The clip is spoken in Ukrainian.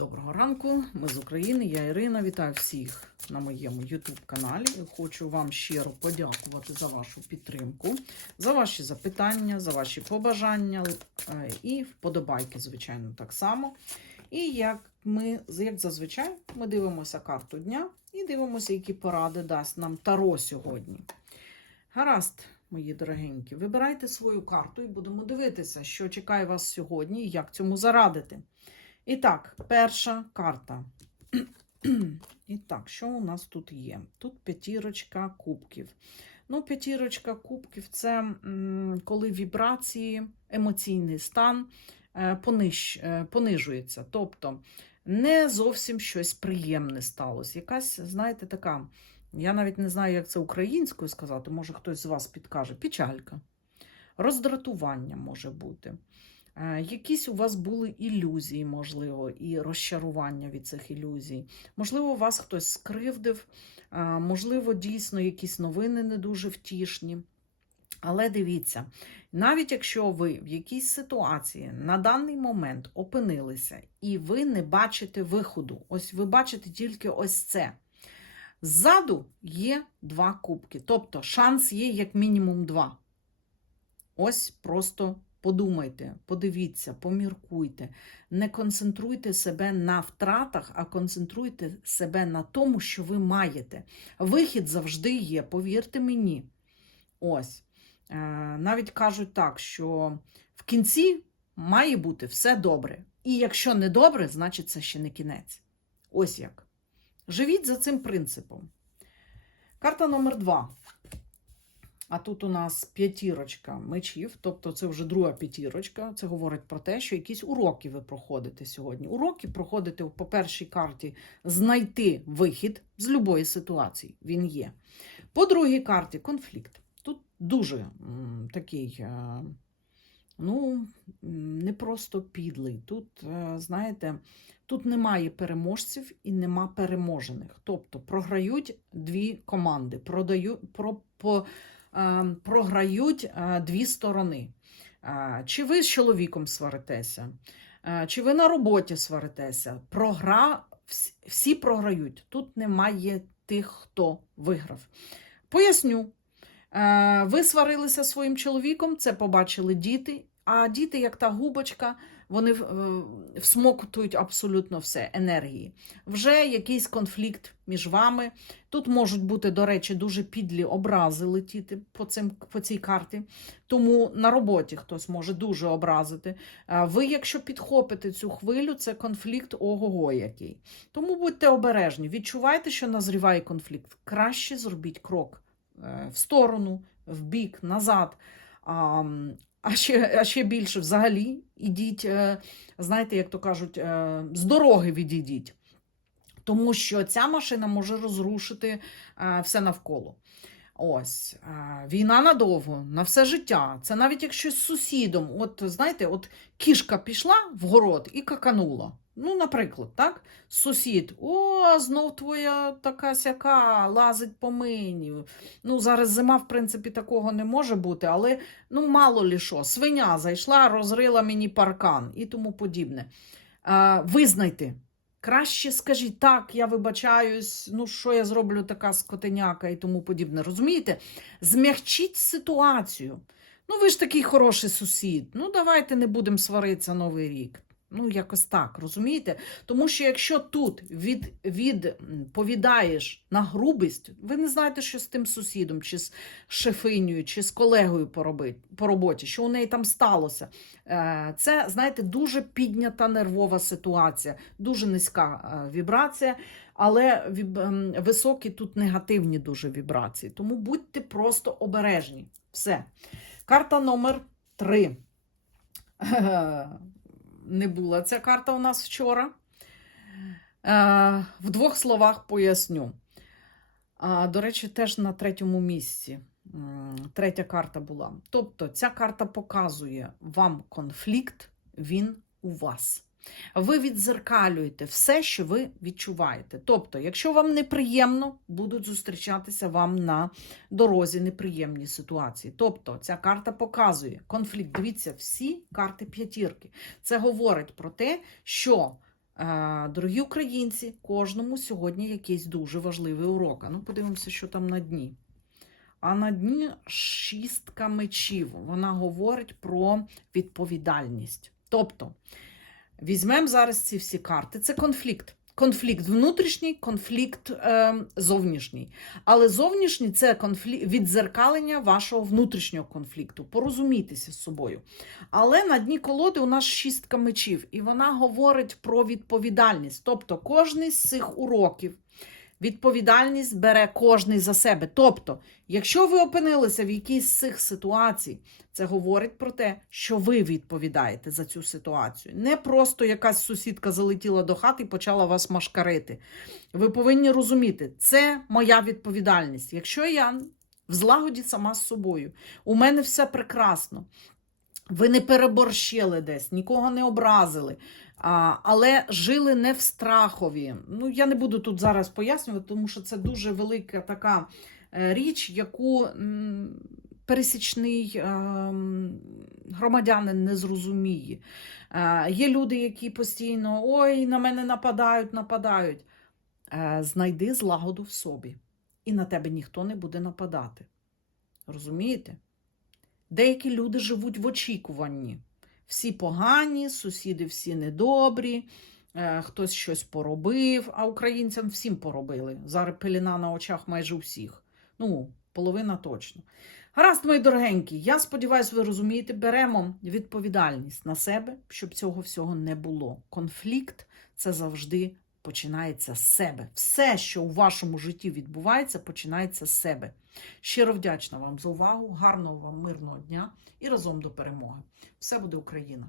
Доброго ранку, ми з України, я Ірина. Вітаю всіх на моєму YouTube каналі. Хочу вам щиро подякувати за вашу підтримку, за ваші запитання, за ваші побажання е, і вподобайки, звичайно, так само. І як ми, як зазвичай, ми дивимося карту дня і дивимося, які поради дасть нам Таро сьогодні. Гаразд, мої дорогенькі, вибирайте свою карту і будемо дивитися, що чекає вас сьогодні і як цьому зарадити. І так, перша карта. І так, що у нас тут є? Тут п'ятірочка кубків. Ну, п'ятірочка кубків це коли вібрації, емоційний стан е, пониж, е, понижується. Тобто не зовсім щось приємне сталося. Якась, знаєте, така, я навіть не знаю, як це українською сказати, може хтось з вас підкаже. Печалька. Роздратування може бути. Е, Якісь у вас були ілюзії, можливо, і розчарування від цих ілюзій. Можливо, вас хтось скривдив, е, можливо, дійсно якісь новини не дуже втішні. Але дивіться, навіть якщо ви в якійсь ситуації на даний момент опинилися і ви не бачите виходу, ось ви бачите тільки ось це. Ззаду є два кубки, тобто шанс є як мінімум два. Ось просто подумайте, подивіться, поміркуйте. Не концентруйте себе на втратах, а концентруйте себе на тому, що ви маєте. Вихід завжди є, повірте мені. Ось. Е, Навіть кажуть так, що в кінці має бути все добре. І якщо не добре, значить це ще не кінець. Ось як. Живіть за цим принципом. Карта номер два. А тут у нас п'ятірочка мечів, тобто це вже друга п'ятірочка. Це говорить про те, що якісь уроки ви проходите сьогодні. Уроки проходите по першій карті знайти вихід з любої ситуації. Він є. По другій карті конфлікт. Тут дуже такий, е, ну, не просто підлий. Тут, е, знаєте, тут немає переможців і нема переможених. Тобто програють дві команди, продаю, про, по, програють е, дві сторони. Е, Чи ви з чоловіком сваритеся, е, чи ви на роботі сваритеся. Програ, всі- програють. Тут немає тих, хто виграв. Поясню. Е, Ви сварилися своїм чоловіком, це побачили діти, а діти, як та губочка, вони е, всмоктують абсолютно все енергії. Вже якийсь конфлікт між вами. Тут можуть бути, до речі, дуже підлі образи летіти по, цим, по цій карті. Тому на роботі хтось може дуже образити. Ви, якщо підхопите цю хвилю, це конфлікт ого-го який. Тому будьте обережні, відчувайте, що назріває конфлікт. Краще зробіть крок е, в сторону, в бік, назад. А, ще, а ще більше взагалі ідіть, е, знаєте, як то кажуть, е, з дороги відійдіть. Тому що ця машина може розрушити е, все навколо. Ось е, війна надовго, на все життя. Це навіть якщо з сусідом, от знаєте, от кішка пішла в город і каканула. Ну, наприклад, так? Сусід, о, знов твоя така сяка лазить по мені. Ну, зараз зима, в принципі, такого не може бути, але ну, мало лі що, свиня зайшла, розрила мені паркан і тому подібне. Е, визнайте. Краще скажіть, так, я вибачаюсь, ну що я зроблю така скотеняка і тому подібне. Розумієте? Змягчіть ситуацію. Ну, ви ж такий хороший сусід. Ну, давайте не будемо сваритися Новий рік. Ну, якось так, розумієте? Тому що якщо тут від, відповідаєш на грубість, ви не знаєте, що з тим сусідом, чи з шефинею, чи з колегою по, по роботі, що у неї там сталося. Е, Це, знаєте, дуже піднята нервова ситуація, дуже низька е, вібрація, але ем, високі тут негативні дуже вібрації. Тому будьте просто обережні. Все. Карта номер три. Не була ця карта у нас вчора. Е, В двох словах поясню. До речі, теж на третьому місці. Третя карта була. Тобто, ця карта показує вам конфлікт, він у вас. Ви відзеркалюєте все, що ви відчуваєте. Тобто, якщо вам неприємно, будуть зустрічатися вам на дорозі неприємні ситуації. Тобто, ця карта показує конфлікт. Дивіться, всі карти п'ятірки. Це говорить про те, що Е, Дорогі українці, кожному сьогодні якийсь дуже важливий урок. Ну, подивимося, що там на дні. А на дні шістка мечів. Вона говорить про відповідальність. Тобто, візьмемо зараз ці всі карти. Це конфлікт. Конфлікт внутрішній, конфлікт е, зовнішній. Але зовнішній це конфлікт відзеркалення вашого внутрішнього конфлікту. Порозумійтеся з собою. Але на дні колоди у нас шістка мечів, і вона говорить про відповідальність. Тобто, кожний з цих уроків відповідальність бере кожний за себе. Тобто, якщо ви опинилися в якійсь з цих ситуацій, це говорить про те, що ви відповідаєте за цю ситуацію. Не просто якась сусідка залетіла до хати і почала вас машкарити. Ви повинні розуміти, це моя відповідальність. Якщо я в злагоді сама з собою, у мене все прекрасно. Ви не переборщили десь, нікого не образили, а, але жили не в страхові. Ну, я не буду тут зараз пояснювати, тому що це дуже велика така е, річ, яку пересічний е, громадянин не зрозуміє. Е, Є люди, які постійно ой, на мене нападають, нападають. Знайди злагоду в собі, і на тебе ніхто не буде нападати. Розумієте? Деякі люди живуть в очікуванні. Всі погані, сусіди всі недобрі, е, хтось щось поробив, а українцям всім поробили. Зараз пеліна на очах майже у всіх. Ну, половина точно. Гаразд, мої дорогенькі, я сподіваюся, ви розумієте, беремо відповідальність на себе, щоб цього всього не було. Конфлікт це завжди починається з себе. Все, що у вашому житті відбувається, починається з себе. Щиро вдячна вам за увагу, гарного вам мирного дня і разом до перемоги. Все буде Україна!